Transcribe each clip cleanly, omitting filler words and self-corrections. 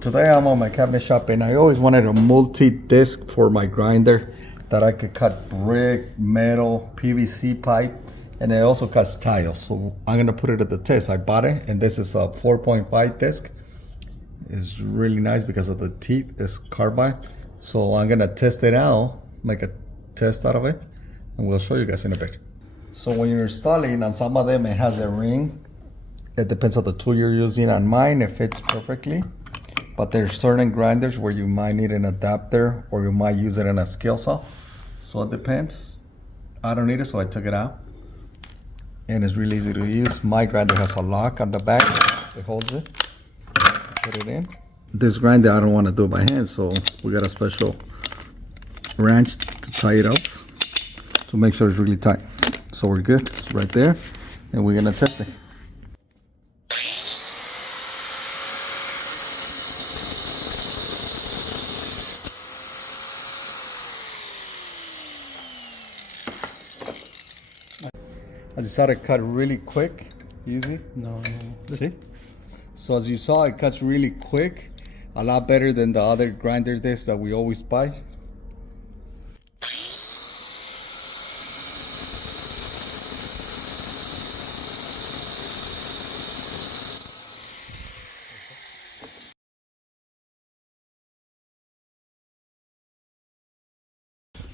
Today I'm on my cabinet shop and I always wanted a multi-disc for my grinder that I could cut brick, metal, PVC pipe, and it also cuts tiles. So I'm gonna put it at the test. I bought it and this is a 4.5 disc. It's really nice because of the teeth, it's carbide. So I'm gonna test it out, make a test out of it, and we'll show you guys in a bit. So when you're installing, on some of them it has a ring. It depends on the tool you're using. On mine, it fits perfectly. But there's certain grinders where you might need an adapter or you might use it in a skill saw. So it depends. I don't need it, so I took it out. And it's really easy to use. My grinder has a lock on the back. It holds it. Put it in. This grinder, I don't want to do it by hand, so we got a special wrench to tie it up to make sure it's really tight. So we're good. It's right there. And we're going to test it. As you saw, it cut really quick, easy. No. See? So as you saw, it cuts really quick, a lot better than the other grinder discs that we always buy.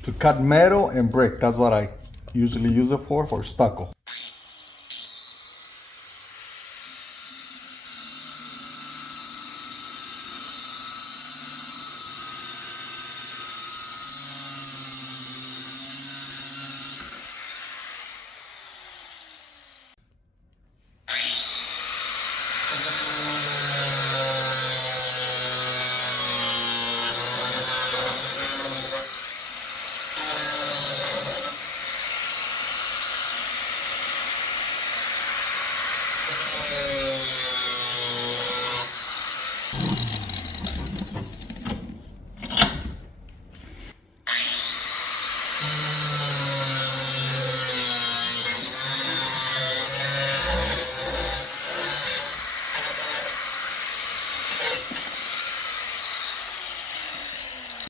To cut metal and brick, that's what I usually use it for stucco.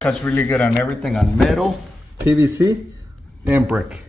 Cuts really good on everything, on metal, PVC, and brick.